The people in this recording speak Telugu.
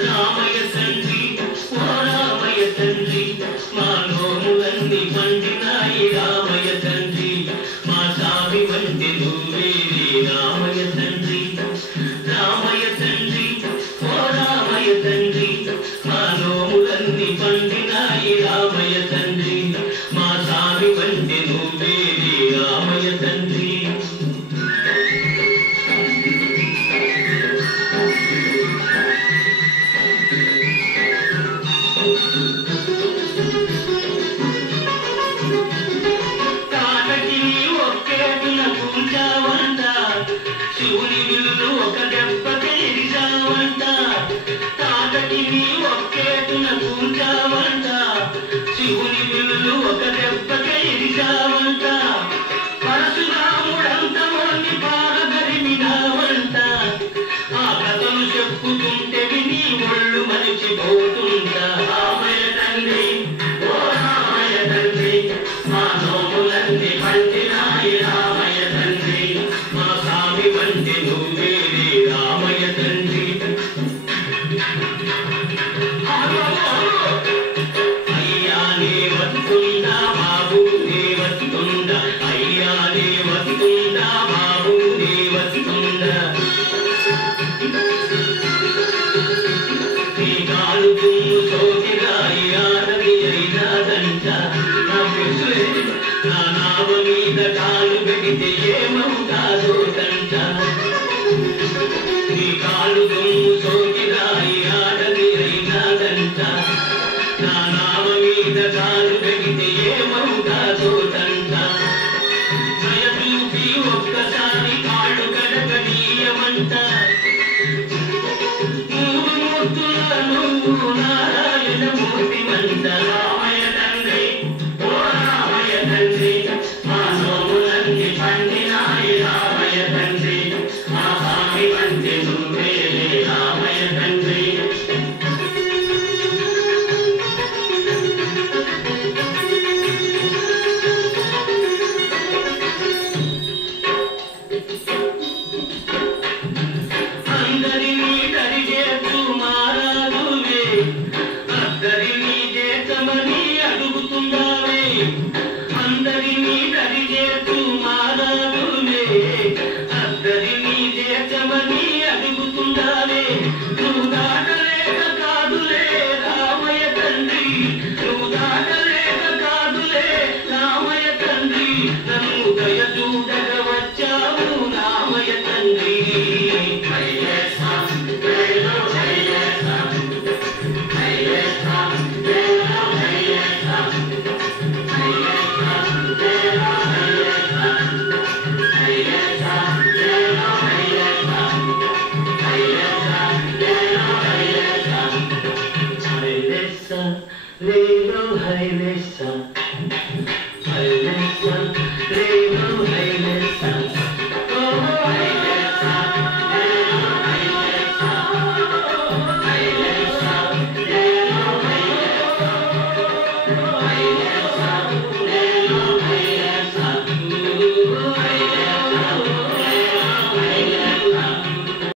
రామయ్య తండ్రి ఓ రామయ్య తండ్రి మా నోములన్నీ పండినాయి రామయ్య తండ్రి మా సామి వంటి నువ్వే రామయ్య తండ్రి రామయ్య తండ్రి ఓ రామయ్య తండ్రి మా నోములన్నీ పండినాయి రామయ్య తండ్రి మా సామి వంటి నువ్వే రామయ్య తండ్రి శివుని విల్లు ఒక దెబ్బకి ఇరిచావంట తాతకి నీ ఒక్కేటున కూర్చావంట శివుని విల్లు ఒక దెబ్బకి ఇరిచావంట పరశురాముడంత మోని పారదరిమినావంట ఆ కథలు చెప్పుతుంటే విని ఒళ్ళు మరిచిపోతుంటా రామయ్య తండ్రి ఓ రామయ్య తండ్రి మా నోములన్నీ పండినాయి రామయ్య తండ్రి మా సామి వంటి నువ్వే రామయ్య తండ్రి అయ్యా నే వస్తుందా బాబు నే వస్తుందా అయ్యా నే వస్తుందా బాబు నే వస్తుందా నీ కాలు దుమ్ము సోకిరాయి ఆడది అయినాదంట నా పెసులే నా నావ మీద కాలు పెడితే ఏమవుతాదో తంట నీ కాలు దుమ్ము సోకిరాయి ఆడది అయినాదంట నా నావ మీద కాలు పెడితే ఏమవుతాదో తంట దయ చూపి ఒక్కసారి కాళ్ళు కడకనీయమంట మూడు మూర్తుల నువ్వు నారాయణ మూర్తి మంట రామయ్య తండ్రి ఓ రామయ్య తండ్రి మా నోములన్నీ పండినాయి రామయ్య తండ్రి మా స్వామి వంటి నువ్వే రామయ్య తండ్రి అందరినీ దరిచేస్తూ మారాదువే అద్దరినీ చేతమని అడుగుతున్నావే అందరినీ దరిచేస్తూ మారాదువే అద్దరినీ చేతమని అడుగుతున్నావే నువ్వు దాటలేక కాదులే రామయ్య తండ్రి నువ్వు దాటలేక కాదులే రామయ్య తండ్రి నన్ను దయ చూడగ వచ్చావు రామయ్య తండ్రి Lelo, hai lesa,